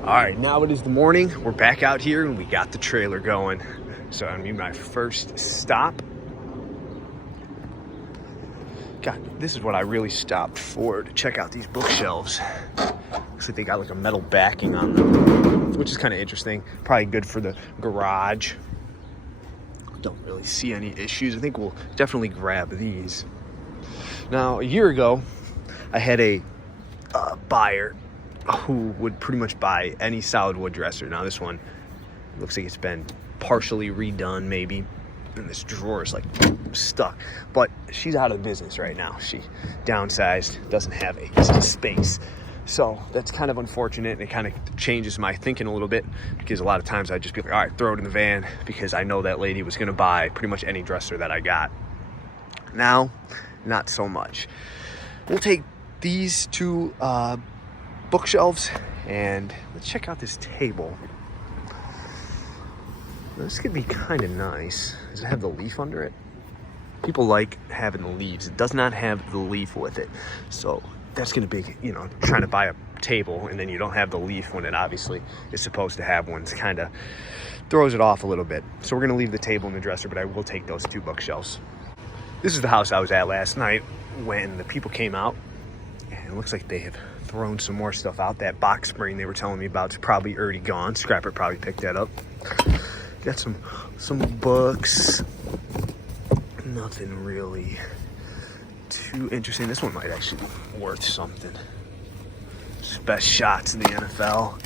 All right, now it is the morning. We're back out here and we got the trailer going. So I'm gonna be my first stop. God, this is what I really stopped for, to check out these bookshelves. Looks like they got like a metal backing on them, which is kind of interesting. Probably good for the garage. Don't really see any issues. I think we'll definitely grab these. Now, a year ago, I had a buyer who would pretty much buy any solid wood dresser. Now this one looks like it's been partially redone maybe, and this drawer is like stuck, but she's out of business right now. She downsized, doesn't have a space, so that's kind of unfortunate, and it kind of changes my thinking a little bit, because a lot of times I'd just be like, all right, throw it in the van, because I know that lady was going to buy pretty much any dresser that I got. Now, not so much. We'll take these two bookshelves and let's check out this table. This could be kind of nice. Does it have the leaf under it? People like having the leaves. It does not have the leaf with it, so that's gonna be, you know, trying to buy a table and then you don't have the leaf when it obviously is supposed to have one. It kind of throws it off a little bit. So we're gonna leave the table and the dresser, but I will take those two bookshelves. This is the house I was at last night when the people came out, and it looks like they have thrown some more stuff out. That box spring they were telling me about is probably already gone. Scrapper probably picked that up. Got some books. Nothing really too interesting. This one might actually be worth something. Just best shots in the NFL.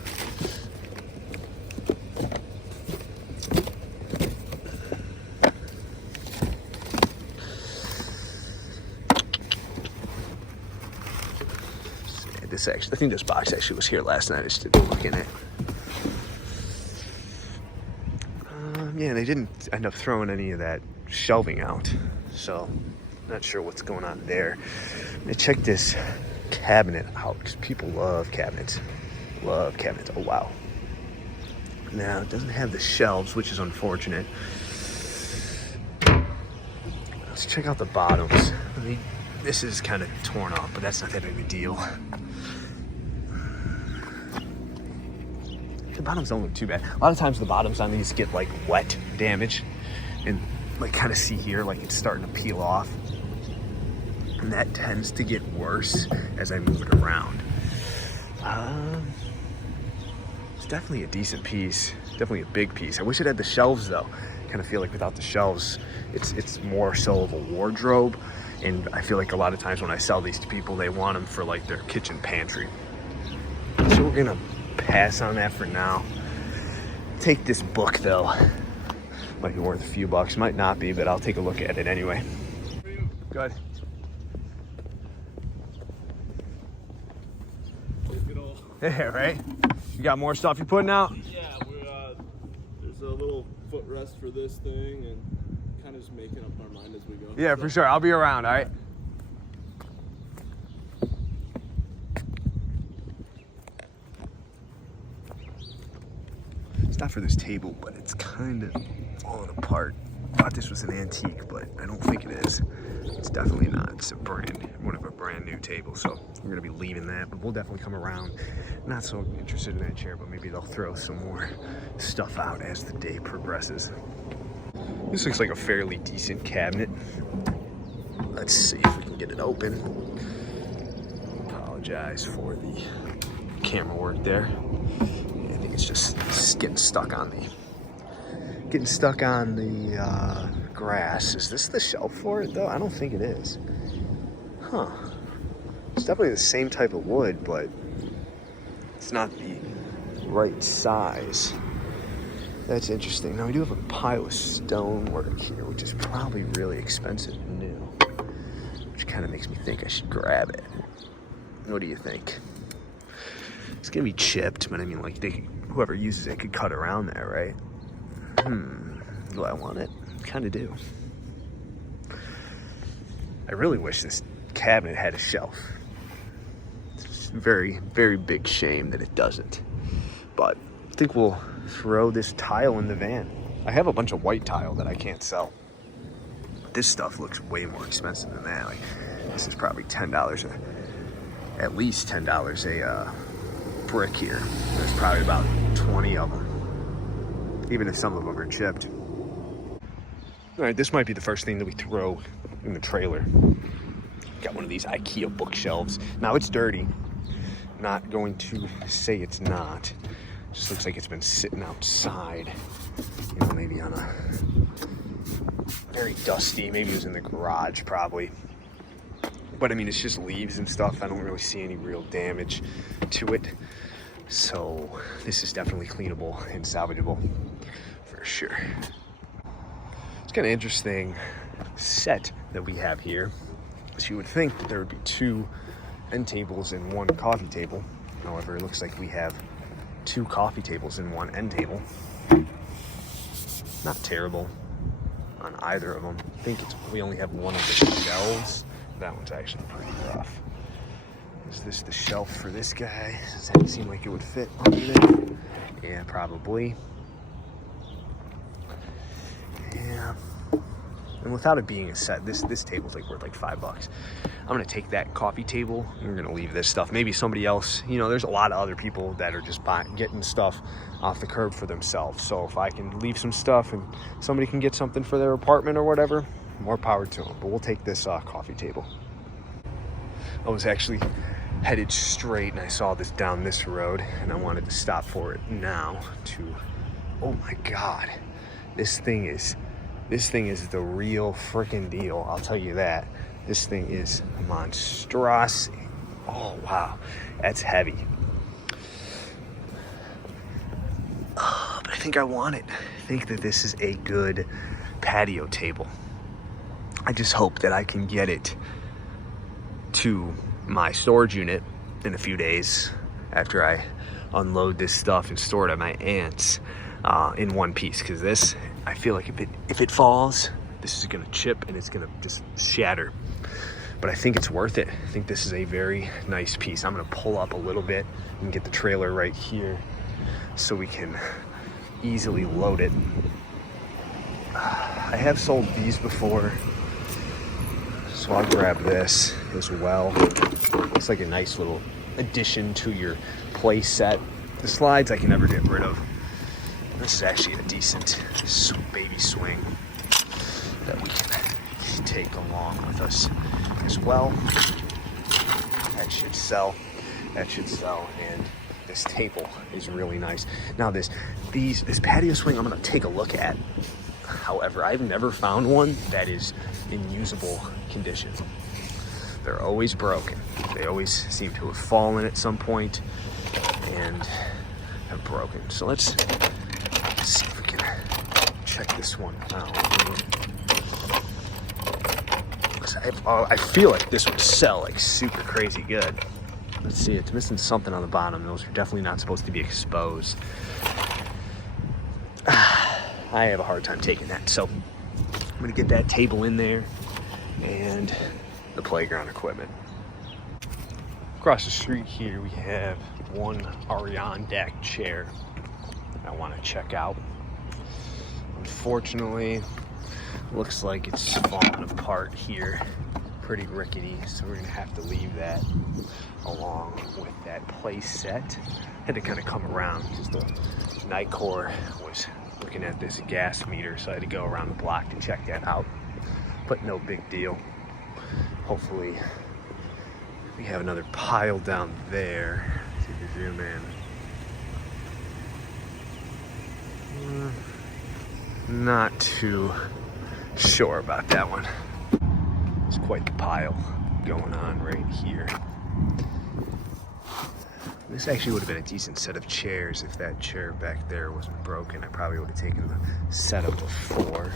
I think this box actually was here last night. I just didn't look in it. Yeah, they didn't end up throwing any of that shelving out, so not sure what's going on there. I checked this cabinet out because people love cabinets. Love cabinets. Oh wow. Now it doesn't have the shelves, which is unfortunate. Let's check out the bottoms. This is kind of torn off, but that's not that big of a deal. The bottoms don't look too bad. A lot of times the bottoms on these get like wet damage, and like kind of see here, like it's starting to peel off. And that tends to get worse as I move it around. It's definitely a decent piece. Definitely a big piece. I wish it had the shelves though. I kind of feel like without the shelves, it's more so of a wardrobe. And I feel like a lot of times when I sell these to people, they want them for like their kitchen pantry. So we're gonna pass on that for now. Take this book though. Might be worth a few bucks, might not be, but I'll take a look at it anyway. Good. Yeah, right? You got more stuff you're putting out? Yeah, there's a little footrest for this thing, and kind of just making up our mind as we go. Yeah, for sure. I'll be around, all right? It's not for this table, but it's kind of falling apart. Thought this was an antique, but I don't think it is. It's definitely not. It's one of a brand new table, so we're gonna be leaving that, but we'll definitely come around. Not so interested in that chair, but maybe they'll throw some more stuff out as the day progresses. This looks like a fairly decent cabinet. Let's see if we can get it open. Apologize for the camera work there. I think it's just getting stuck on the grass. Is this the shelf for it though? I don't think it is. Huh. It's definitely the same type of wood, but it's not the right size. That's interesting. Now we do have a pile of stonework here, which is probably really expensive and new, which kind of makes me think I should grab it. What do you think? It's gonna be chipped, but I mean, like whoever uses it could cut around there, right? Do I want it? Kind of do. I really wish this cabinet had a shelf. It's a very, very big shame that it doesn't. But I think we'll throw this tile in the van. I have a bunch of white tile that I can't sell. But this stuff looks way more expensive than that. Like, this is probably $10, at least $10 a brick here. There's probably about 20 of them, even if some of them are chipped. All right, this might be the first thing that we throw in the trailer. Got one of these IKEA bookshelves. Now it's dirty. Not going to say it's not. Just looks like it's been sitting outside. You know, maybe on a very dusty, maybe it was in the garage probably. But I mean, it's just leaves and stuff. I don't really see any real damage to it. So this is definitely cleanable and salvageable for sure. It's kind of interesting set that we have here. So you would think that there would be 2 end tables and 1 coffee table. However, it looks like we have 2 coffee tables and 1 end table. Not terrible on either of them. I think we only have one of the shelves. That one's actually pretty rough. Is this the shelf for this guy? Does that seem like it would fit under there? Yeah, probably. Yeah. And without it being a set, this table's like worth like $5. I'm gonna take that coffee table and we're gonna leave this stuff. Maybe somebody else, you know, there's a lot of other people that are just getting stuff off the curb for themselves. So if I can leave some stuff and somebody can get something for their apartment or whatever, more power to them. But we'll take this coffee table. I was actually headed straight and I saw this down this road and I wanted to stop for it now to, oh my God, this thing is the freaking freaking deal. I'll tell you that. This thing is a monstrosity. Oh, wow. That's heavy. But I think I want it. I think that this is a good patio table. I just hope that I can get it to my storage unit in a few days after I unload this stuff and store it at my aunt's in one piece. Because this, I feel like if it falls, this is gonna chip and it's gonna just shatter. But I think it's worth it. I think this is a very nice piece. I'm gonna pull up a little bit and get the trailer right here so we can easily load it. I have sold these before, so I'll grab this as well. It's like a nice little addition to your play set. The slides I can never get rid of. This is actually a decent baby swing that we can take along with us as well. That should sell. And this table is really nice. Now this patio swing I'm gonna take a look at. However, I've never found one that is in usable condition. They're always broken. They always seem to have fallen at some point and have broken. So let's see if we can check this one out. I feel like this would sell like super crazy good. Let's see, it's missing something on the bottom. Those are definitely not supposed to be exposed. I have a hard time taking that. So I'm gonna get that table in there and the playground equipment. Across the street here, we have one Adirondack chair I wanna check out. Unfortunately, looks like it's falling apart here. Pretty rickety, so we're gonna have to leave that along with that play set. Had to kind of come around because the night core was looking at this gas meter, so I had to go around the block to check that out. But no big deal. Hopefully we have another pile down there. See if you zoom in. Not too sure about that one. It's quite the pile going on right here. This actually would have been a decent set of chairs if that chair back there wasn't broken. I probably would have taken the setup before.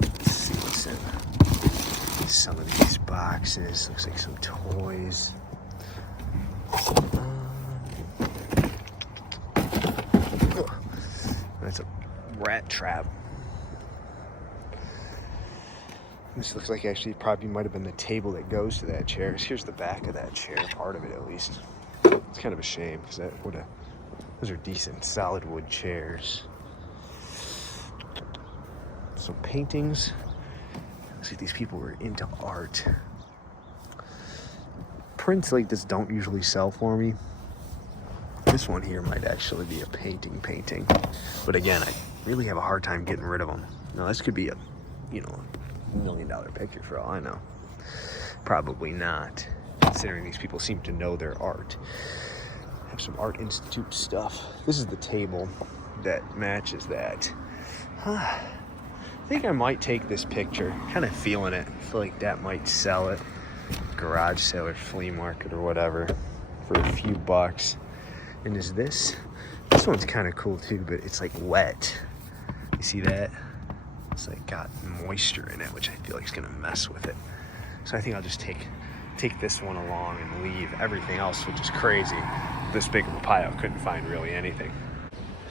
Let's see what's in some of these boxes. Looks like some toys. That's a rat trap. This looks like actually probably might have been the table that goes to that chair. Here's the back of that chair, part of it at least. It's kind of a shame because those are decent solid wood chairs. Some paintings. Looks like these people were into art. Prints like this don't usually sell for me. This one here might actually be a painting. But again, I really have a hard time getting rid of them. Now, this could be a, you know, $1 million picture for all I know. Probably not, considering these people seem to know their art. I have some Art Institute stuff. This is the table that matches that. I think I might take this picture. Kind of feeling it. I feel like that might sell it. Garage sale or flea market or whatever for a few bucks. And is this one's kind of cool too, but it's like wet. You see that? It's like got moisture in it, which I feel like is gonna mess with it. So I think I'll just take this one along and leave everything else, which is crazy. This big of a pile, couldn't find really anything.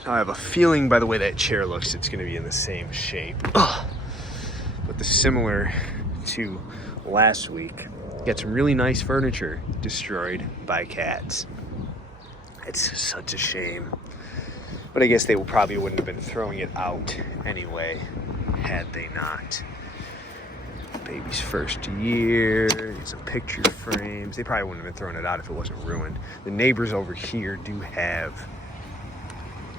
So I have a feeling by the way that chair looks, it's gonna be in the same shape. But similar to last week, got some really nice furniture destroyed by cats. It's such a shame. But I guess they probably wouldn't have been throwing it out anyway, had they not. Baby's first year, some picture frames. They probably wouldn't have been throwing it out if it wasn't ruined. The neighbors over here do have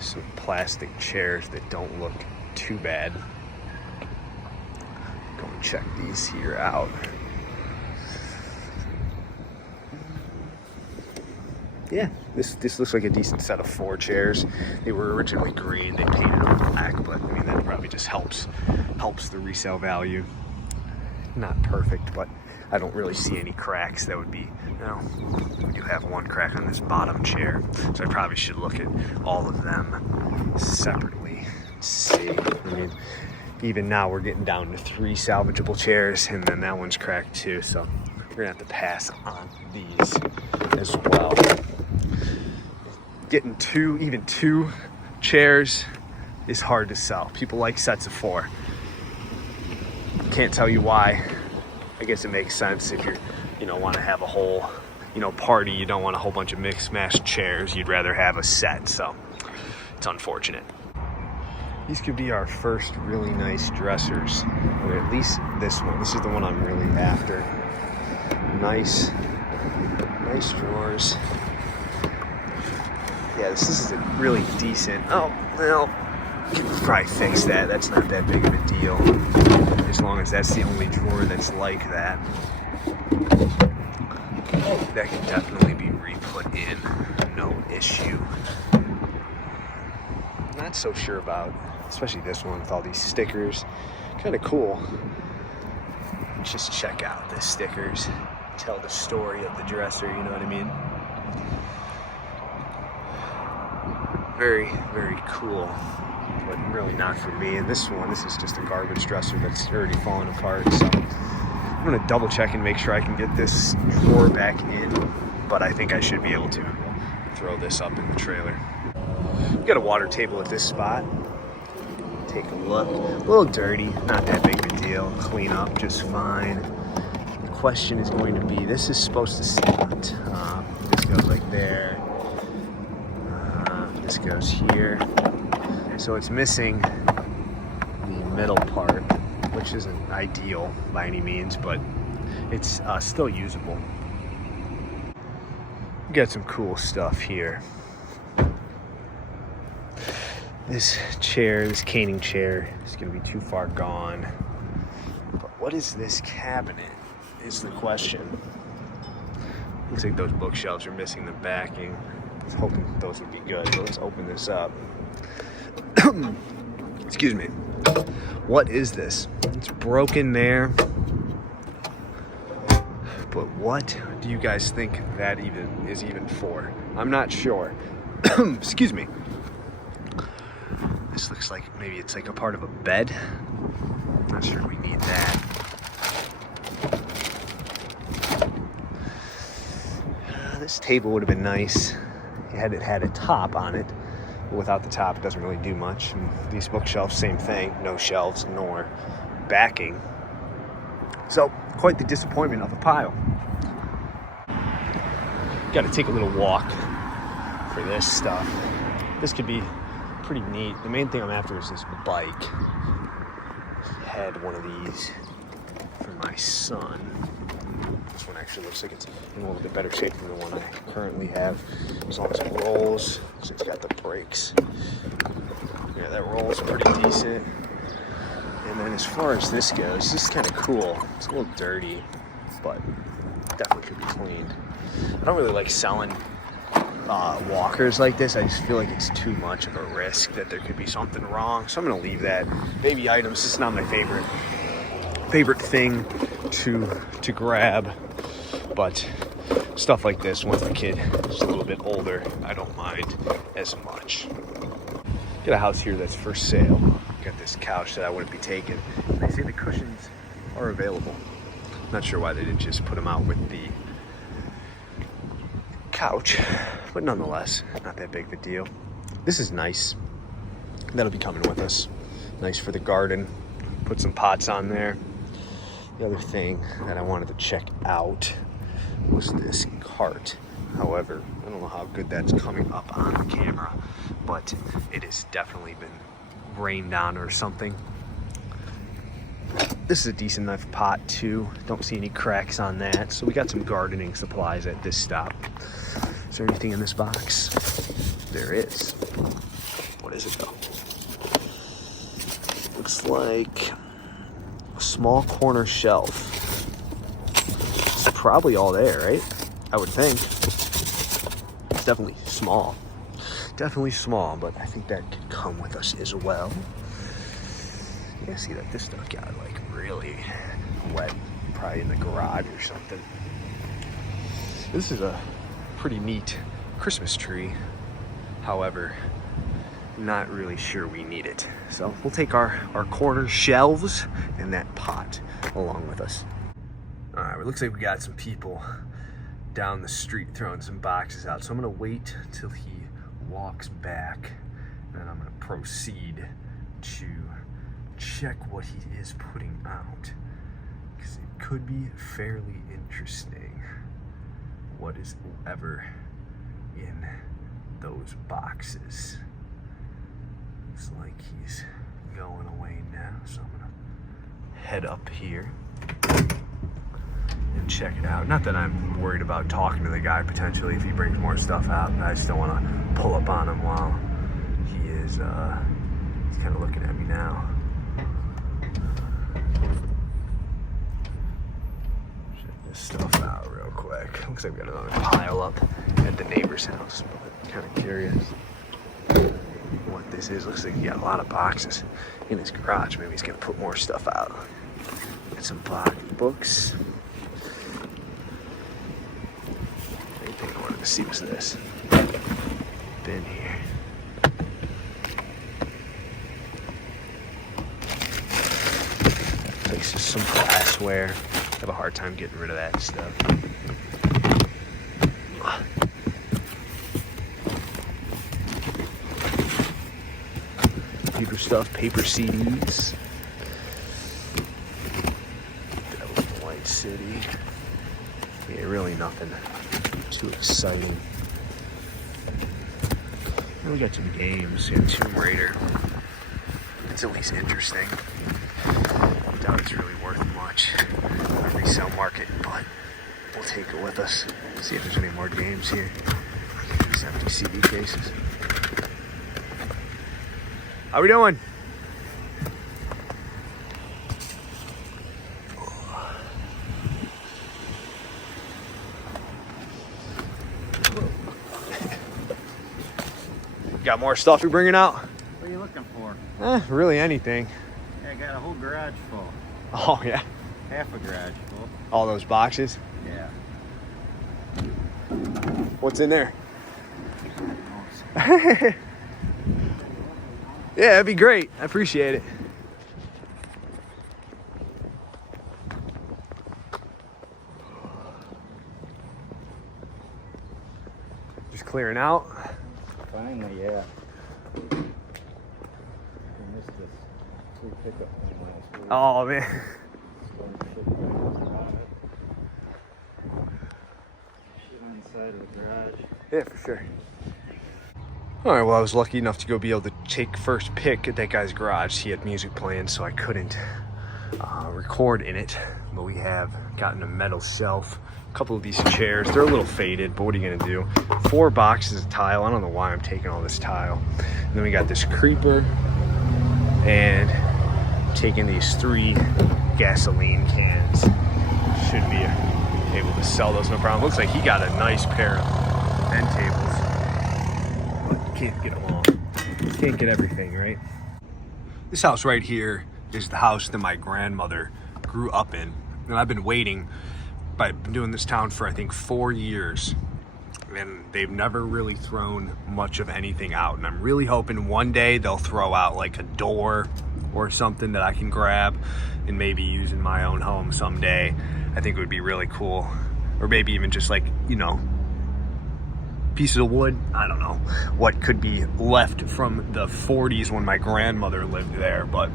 some plastic chairs that don't look too bad. Go and check these here out. Yeah, this looks like a decent set of 4 chairs. They were originally green, they painted them black, but I mean that probably just helps the resale value. Not perfect, but I don't really see any cracks. That would be, no, we do have one crack on this bottom chair, so I probably should look at all of them separately. See, I mean, even now we're getting down to 3 salvageable chairs, and then that one's cracked too, so we're gonna have to pass on these as well. Getting even two chairs is hard to sell. People like sets of 4. Can't tell you why. I guess it makes sense if you want to have a whole, party. You don't want a whole bunch of mixed matched chairs. You'd rather have a set, so it's unfortunate. These could be our first really nice dressers, or at least this one. This is the one I'm really after. Nice drawers. Yeah, this is a really decent. Oh, well, you can probably fix that. That's not that big of a deal, as long as that's the only drawer that's like that. That can definitely be re-put in, no issue. Not so sure about, especially this one with all these stickers. Kind of cool. Just check out the stickers. Tell the story of the dresser, you know what I mean? Very, very cool, but really not for me. And this is just a garbage dresser that's already falling apart. So I'm gonna double check and make sure I can get this drawer back in, but I think I should be able to throw this up in the trailer. We've got a water table at this spot. Take a look. A little dirty, not that big of a deal. Clean up just fine. The question is going to be, this is supposed to sit on top. This goes like there. This goes here. So it's missing the middle part, which isn't ideal by any means, but it's still usable. We got some cool stuff here. This chair, this caning chair, is going to be too far gone. But what is this cabinet is the question. Looks like those bookshelves are missing the backing. I was hoping those would be good. So let's open this up. Excuse me. What is this? It's broken there. But what do you guys think that is even for? I'm not sure. Excuse me. This looks like maybe it's like a part of a bed. Not sure we need that. This table would have been nice had it had a top on it. Without the top, it doesn't really do much. And these bookshelves, same thing. No shelves nor backing. So, quite the disappointment of a pile. Got to take a little walk for this stuff. This could be pretty neat. The main thing I'm after is this bike. Had one of these for my son. This one actually looks like it's in a little bit better shape than the one I currently have. As long as it rolls, so it's got the brakes. Yeah, that rolls pretty decent. And then as far as this goes, this is kind of cool. It's a little dirty, but definitely could be cleaned. I don't really like selling walkers like this. I just feel like it's too much of a risk that there could be something wrong. So I'm gonna leave that. Baby items, this is not my favorite thing to grab, but stuff like this, once the kid is a little bit older, I don't mind as much. Got a house here that's for sale. Got this couch that I wouldn't be taking. They say the cushions are available. Not sure why they didn't just put them out with the couch, but nonetheless, not that big of a deal. This is nice. That'll be coming with us. Nice for the garden. Put some pots on there. The other thing that I wanted to check out was this cart. However, I don't know how good that's coming up on the camera, but it has definitely been rained on or something. This is a decent enough pot too. Don't see any cracks on that. So we got some gardening supplies at this stop. Is there anything in this box? There is. What is it though? Looks like a small corner shelf. It's probably all there, right? I would think. It's definitely small. Definitely small, but I think that could come with us as well. Yeah, see that this stuff got like really wet, probably in the garage or something. This is a pretty neat Christmas tree. However, not really sure we need it. So we'll take our corner shelves and that pot along with us. All right, it looks like we got some people down the street throwing some boxes out. So I'm gonna wait till he walks back, and then I'm gonna proceed to check what he is putting out, because it could be fairly interesting what is ever in those boxes. Looks like he's going away now, so I'm gonna head up here and check it out. Not that I'm worried about talking to the guy potentially if he brings more stuff out, but I just don't want to pull up on him while he is he's kind of looking at me now. Check this stuff out real quick. Looks like we got another pile up at the neighbor's house, but kind of curious what this is. Looks like he got a lot of boxes in his garage. Maybe he's gonna put more stuff out. Got some books. Main thing I wanted to see was this. Bin here. Places some glassware. I have a hard time getting rid of that stuff. Paper stuff, paper CDs. Devil in the White City. Yeah, really nothing too exciting. And we got some games. We got Tomb Raider. It's at least interesting. I doubt it's really worth much on the resale market, but we'll take it with us. See if there's any more games here. These empty CD cases. How we doing? Got more stuff you're bringing out? What are you looking for? Really anything. Yeah, I got a whole garage full. Oh, yeah. Half a garage full. All those boxes? Yeah. What's in there? Yeah, that'd be great. I appreciate it. Just clearing out. Finally, yeah. I missed this tool pickup thing last week. Oh, man. Shit on the side of the garage. Yeah, for sure. All right, well, I was lucky enough to go be able to take first pick at that guy's garage. He had music playing, so I couldn't record in it, but we have gotten a metal shelf. A couple of these chairs, they're a little faded, but what are you gonna do? 4 boxes of tile. I don't know why I'm taking all this tile. And then we got this creeper and taking these 3 gasoline cans. Should be able to sell those no problem. Looks like he got a nice pair of end tables, but can't get them all. Can't get everything, right? This house right here is the house that my grandmother grew up in, and I've been waiting. I've been doing this town for I think 4 years, and they've never really thrown much of anything out, and I'm really hoping one day they'll throw out like a door or something that I can grab and maybe use in my own home someday. I think it would be really cool. Or maybe even just like, you know, pieces of wood. I don't know what could be left from the 40s when my grandmother lived there, but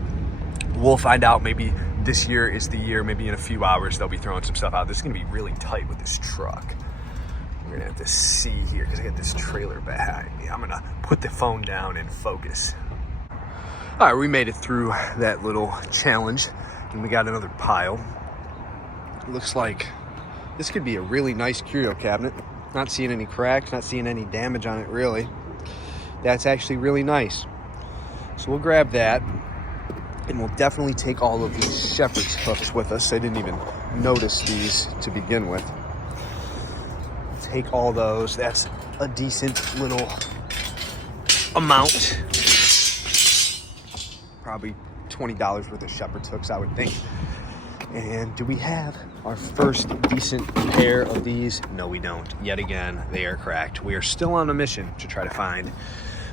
we'll find out. Maybe this year is the year. Maybe in a few hours they'll be throwing some stuff out. This is gonna be really tight with this truck. We're gonna have to see here because I got this trailer behind me. I'm gonna put the phone down and focus. All right, we made it through that little challenge, and we got another pile. It looks like this could be a really nice curio cabinet. Not seeing any cracks, not seeing any damage on it really. That's actually really nice. So we'll grab that, and we'll definitely take all of these shepherd's hooks with us. I didn't even notice these to begin with. Take all those. That's a decent little amount. Probably $20 worth of shepherd's hooks, I would think. And do we have our first decent pair of these? No, we don't. Yet again, they are cracked. We are still on a mission to try to find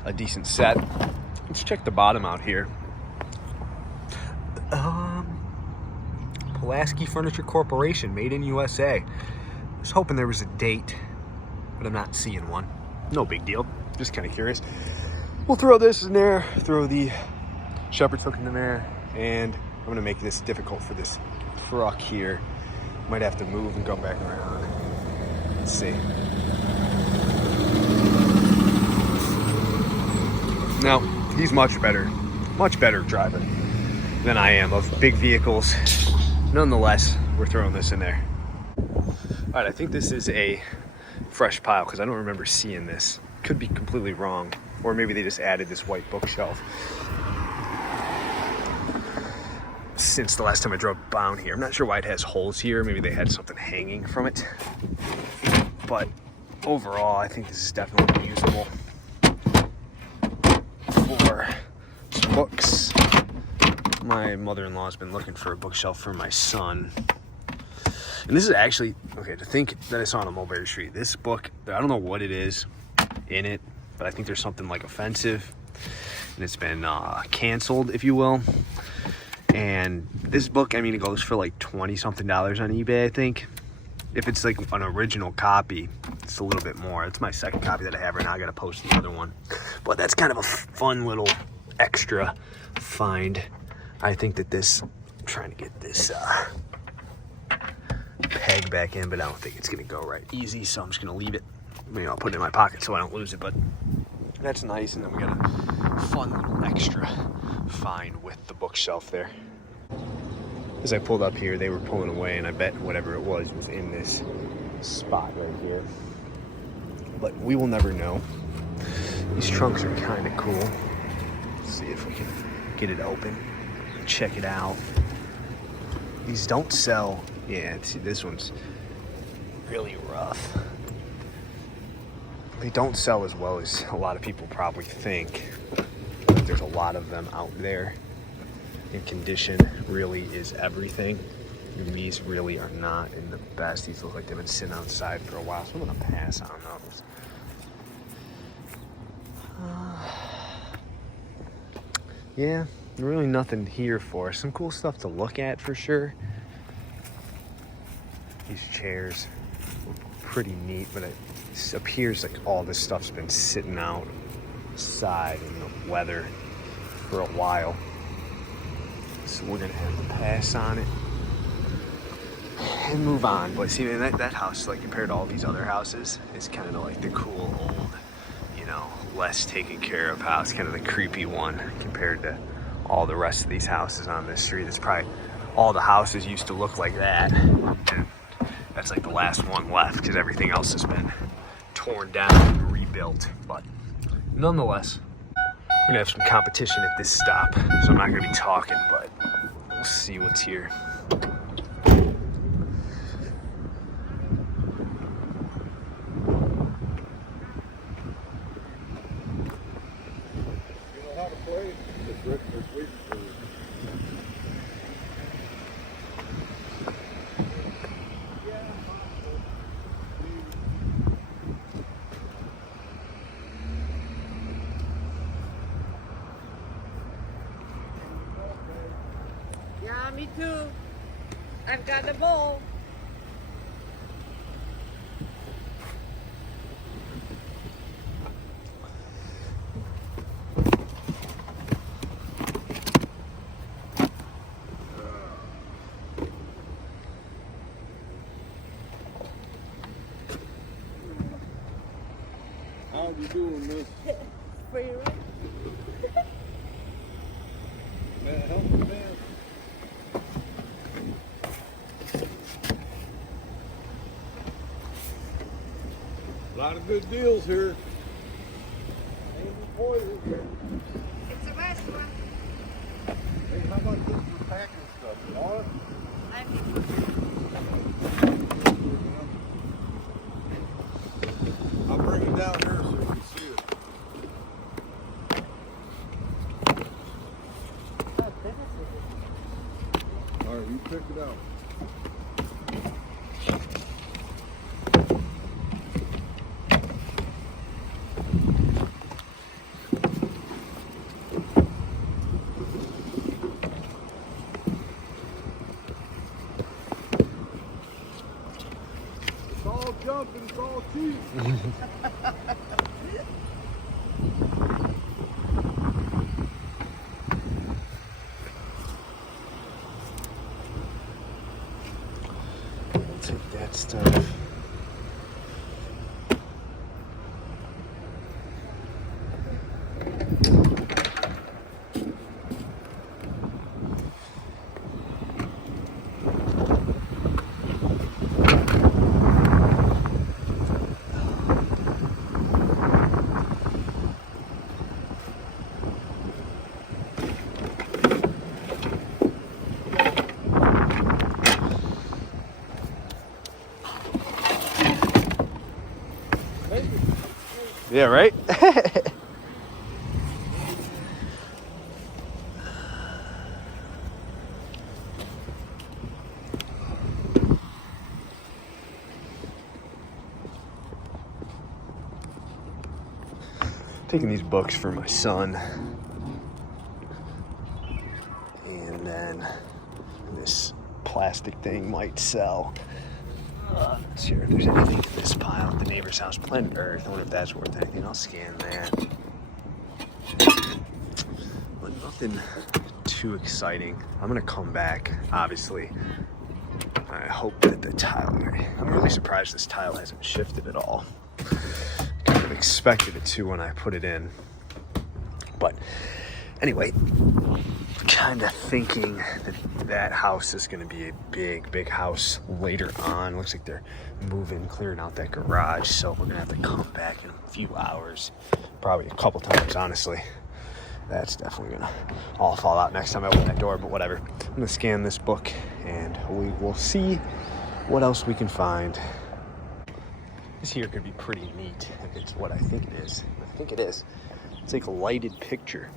a decent set. Let's check the bottom out here. Pulaski Furniture Corporation, made in USA. I was hoping there was a date, but I'm not seeing one. No big deal. Just kind of curious. We'll throw this in there, throw the shepherd's hook in there, and I'm gonna make this difficult for this truck here. Might have to move and go back around. Let's see. No, he's much better driver than I am of big vehicles. Nonetheless, we're throwing this in there. All right, I think this is a fresh pile because I don't remember seeing this. Could be completely wrong, or maybe they just added this white bookshelf since the last time I drove down here. I'm not sure why it has holes here. Maybe they had something hanging from it. But overall, I think this is definitely usable for some books. My mother-in-law has been looking for a bookshelf for my son. And this is actually, okay, to think that I saw on Mulberry Street, this book, I don't know what it is in it, but I think there's something like offensive. And it's been canceled, if you will. And this book, I mean, it goes for like $20-something on eBay, I think. If it's like an original copy, it's a little bit more. It's my second copy that I have right now. I gotta post the other one. But that's kind of a fun little extra find. I think that this, I'm trying to get this peg back in, but I don't think it's gonna go right easy, so I'm just gonna leave it. Maybe I'll put it in my pocket so I don't lose it, but that's nice. And then we got a fun little extra find with the bookshelf there. As I pulled up here, they were pulling away, and I bet whatever it was in this spot right here. But we will never know. These trunks are kind of cool. Let's see if we can get it open. Check it out. These don't sell. Yeah, see, this one's really rough. They don't sell as well as a lot of people probably think. There's a lot of them out there. And condition really is everything. And these really are not in the best. These look like they've been sitting outside for a while, so I'm gonna pass on those. Yeah, really nothing here for us. Some cool stuff to look at for sure. These chairs look pretty neat, but it appears like all this stuff's been sitting outside in the weather for a while. So we're gonna have to pass on it and move on. But see, man, that house, like compared to all these other houses, is kind of like the cool old, you know, less taken care of house, kind of the creepy one compared to all the rest of these houses on this street. It's probably all the houses used to look like that. And that's like the last one left because everything else has been torn down and rebuilt. But nonetheless, we're gonna have some competition at this stop. So I'm not gonna be talking, but we'll see what's here. Yeah, me too. I've got the bowl. How you doing, miss? For you, right? Man, help me, man. A lot of good deals here. Ain't poison here. It's the best one. Hey, how about this for packing stuff? You want it? I mean, I'll bring it down here so you can see it. All right, you pick it out. It's all junk and it's all cheap. I'll take that stuff. Yeah, right? Taking these books for my son. And then this plastic thing might sell. Let's see if there's anything in this pile. The neighbor's house, Planet Earth. I wonder if that's worth anything. I'll scan that. But nothing too exciting. I'm gonna come back, obviously. I hope that the tile, I'm really surprised this tile hasn't shifted at all. Kind of expected it to when I put it in. But anyway, kind of thinking that that house is going to be a big house later on. Looks like they're moving, clearing out that garage, so we're going to have to come back in a few hours, probably a couple times, honestly. That's definitely going to all fall out next time I open that door, but whatever. I'm going to scan this book and we will see what else we can find. This here could be pretty neat if it's what I think it is. I think it is. It's like a lighted picture.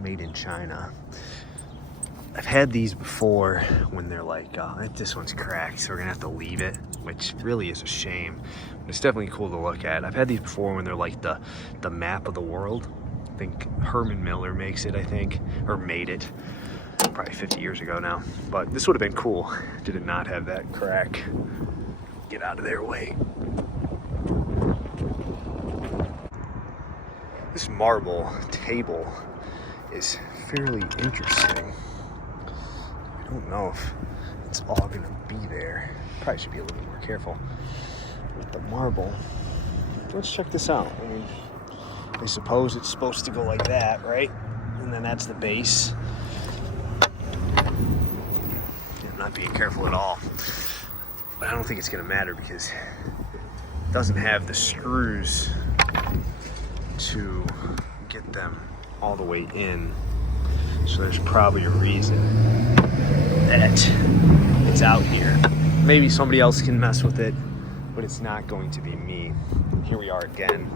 Made in China. I've had these before when they're like, this one's cracked, so we're gonna have to leave it, which really is a shame. But it's definitely cool to look at. I've had these before when they're like the map of the world. I think Herman Miller makes it, I think, or made it probably 50 years ago now. But this would have been cool. Did it not have that crack? Get out of their way. This marble table is fairly interesting. I don't know if it's all gonna be there. Probably should be a little bit more careful with the marble. Let's check this out. I mean, I suppose it's supposed to go like that, right? And then that's the base. not being careful at all. But I don't think it's gonna matter because it doesn't have the screws to get them all the way in. So there's probably a reason that it's out here. Maybe somebody else can mess with it, but it's not going to be me. Here we are again.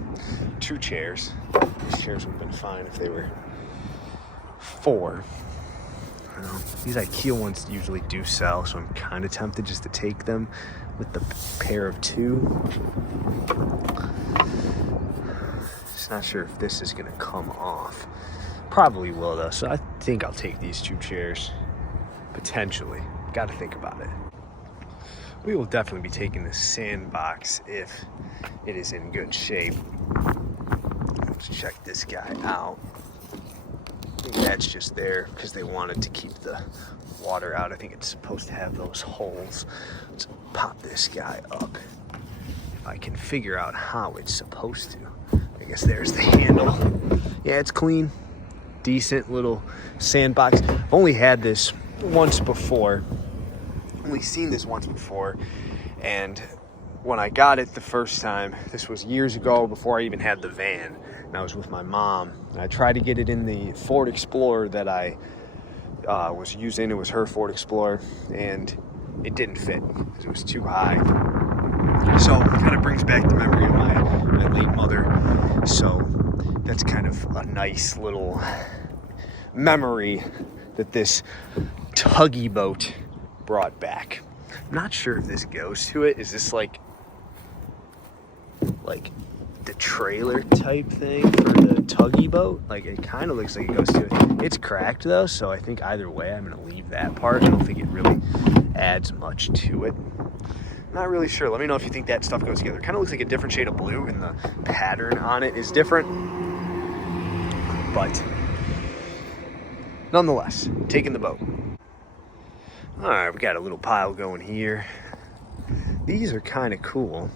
2 chairs. These chairs would have been fine if they were 4. You know, these IKEA ones usually do sell, so I'm kind of tempted just to take them with the pair of 2. Just not sure if this is gonna come off. Probably will though, so I think I'll take these 2 chairs. Potentially. Gotta think about it. We will definitely be taking this sandbox if it is in good shape. Let's check this guy out. I think that's just there because they wanted to keep the water out. I think it's supposed to have those holes. Let's pop this guy up. If I can figure out how it's supposed to. I guess there's the handle. Yeah, it's clean. Decent little sandbox. I've only had this once before. Only seen this once before, and when I got it the first time, this was years ago before I even had the van, and I was with my mom. I tried to get it in the Ford Explorer that I was using. It was her Ford Explorer, and it didn't fit because it was too high. So it kind of brings back the memory of my late mother. So that's kind of a nice little memory that this tuggy boat brought back. I'm not sure if this goes to it. Is this like the trailer type thing for the tuggy boat? Like it kind of looks like it goes to it. It's cracked though, so I think either way I'm gonna leave that part. I don't think it really adds much to it. Not really sure. Let me know if you think that stuff goes together. Kind of looks like a different shade of blue, and the pattern on it is different. But nonetheless, taking the boat. All right, we got a little pile going here. These are kind of cool.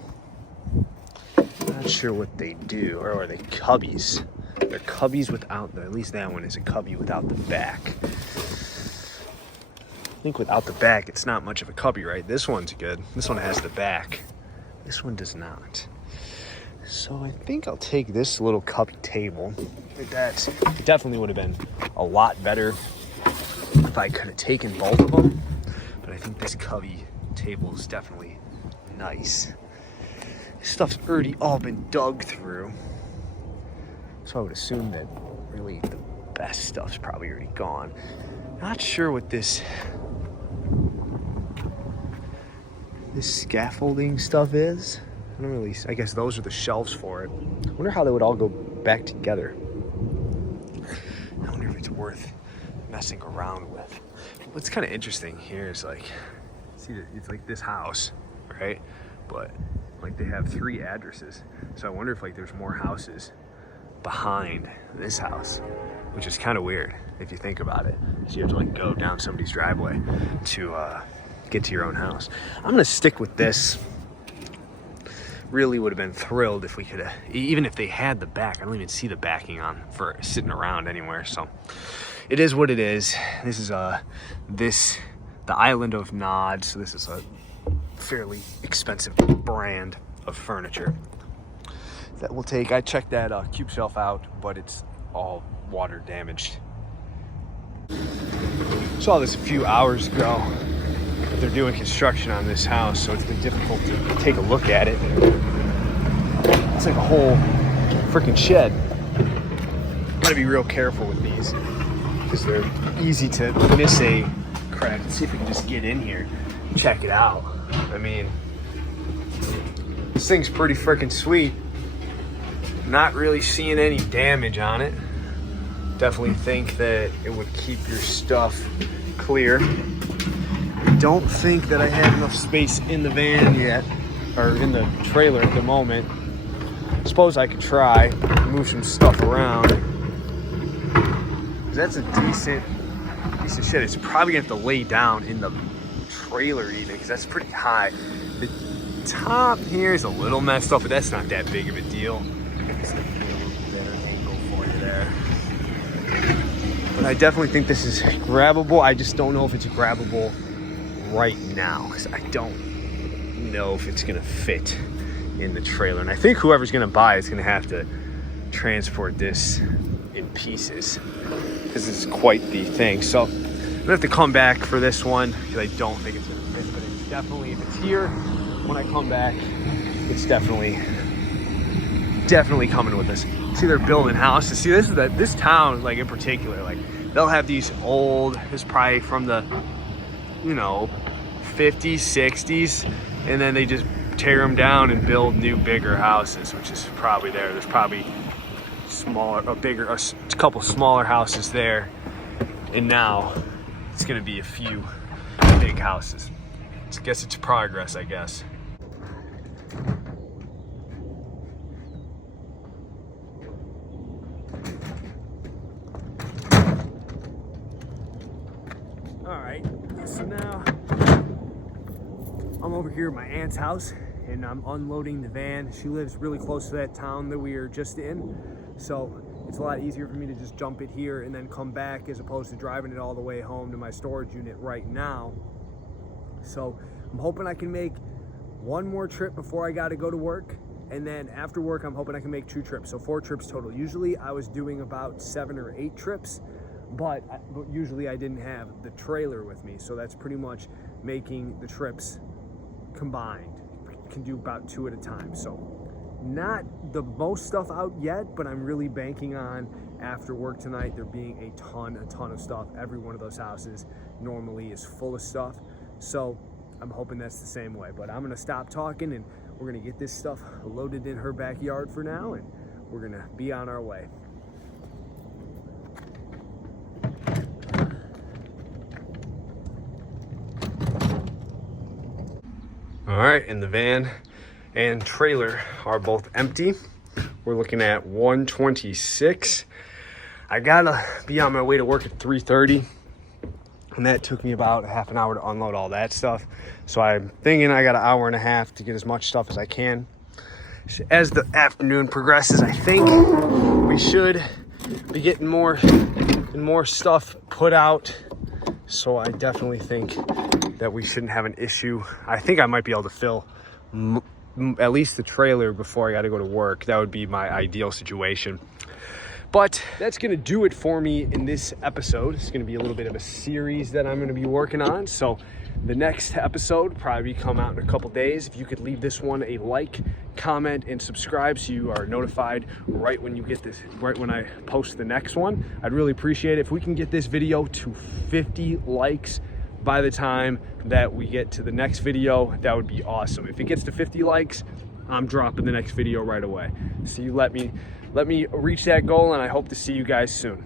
Not sure what they do, or are they cubbies? They're cubbies without the, at least that one is a cubby without the back. I think without the back, it's not much of a cubby, right? This one's good. This one has the back. This one does not. So I think I'll take this little cubby table. That definitely would have been a lot better if I could have taken both of them. But I think this cubby table is definitely nice. This stuff's already all been dug through. So I would assume that really the best stuff's probably already gone. Not sure what this scaffolding stuff is. I don't really, I guess those are the shelves for it. I wonder how they would all go back together. I wonder if it's worth messing around with. What's kind of interesting here is like, see, it's like this house, right? But like they have 3 addresses. So I wonder if like there's more houses behind this house, which is kind of weird if you think about it. So you have to like go down somebody's driveway to get to your own house. I'm gonna stick with this. Really would have been thrilled if we could have, even if they had the back. I don't even see the backing on for sitting around anywhere. So it is what it is. This is the Island of Nod. So this is a fairly expensive brand of furniture that we'll take. I checked that cube shelf out, but it's all water damaged. Saw this a few hours ago. They're doing construction on this house, so it's been difficult to take a look at it. It's like a whole freaking shed. Gotta be real careful with these because they're easy to miss a crack. Let's see if we can just get in here and check it out. I mean, this thing's pretty freaking sweet. Not really seeing any damage on it. Definitely think that it would keep your stuff clear. Don't think that I have enough space in the van yet, or in the trailer at the moment. Suppose I could try move some stuff around. That's a decent shed. It's probably gonna have to lay down in the trailer even, because that's pretty high. The top here is a little messed up, but that's not that big of a deal. Just a little better angle for you there. But I definitely think this is grabbable. I just don't know if it's grabbable right now because I don't know if it's gonna fit in the trailer. And I think whoever's gonna buy is gonna have to transport this in pieces because it's quite the thing. So I'm gonna have to come back for this one because I don't think it's gonna fit, but it's definitely, if it's here when I come back, it's definitely coming with us. See, they're building houses. See, this town, like in particular, like they'll have these old, this is probably from the, you know, 50s, 60s, and then they just tear them down and build new, bigger houses, which is probably there. There's probably a couple smaller houses there, and now it's gonna be a few big houses. I guess it's progress, I guess. All right, so now I'm over here at my aunt's house and I'm unloading the van. She lives really close to that town that we are just in, so it's a lot easier for me to just jump it here and then come back as opposed to driving it all the way home to my storage unit right now. So I'm hoping I can make one more trip before I got to go to work, and then after work I'm hoping I can make 2 trips, so 4 trips total. Usually I was doing about 7 or 8 trips, but usually I didn't have the trailer with me, so that's pretty much making the trips combined. Can do about 2 at a time, so not the most stuff out yet, but I'm really banking on after work tonight there being a ton of stuff. Every one of those houses normally is full of stuff, so I'm hoping that's the same way. But I'm gonna stop talking and we're gonna get this stuff loaded in her backyard for now, and we're gonna be on our way. All right, and the van and trailer are both empty. We're looking at 1:26. I gotta be on my way to work at 3:30, and that took me about a half an hour to unload all that stuff. So I'm thinking I got an hour and a half to get as much stuff as I can. As the afternoon progresses, I think we should be getting more stuff put out. So I definitely think that we shouldn't have an issue. I think I might be able to fill at least the trailer before I got to go to work. That would be my ideal situation. But that's gonna do it for me in this episode. It's gonna be a little bit of a series that I'm gonna be working on. So the next episode will probably come out in a couple days. If you could leave this one a like, comment, and subscribe so you are notified right when you get this, right when I post the next one. I'd really appreciate it. If we can get this video to 50 likes by the time that we get to the next video, that would be awesome. If it gets to 50 likes, I'm dropping the next video right away. So you let me reach that goal, and I hope to see you guys soon.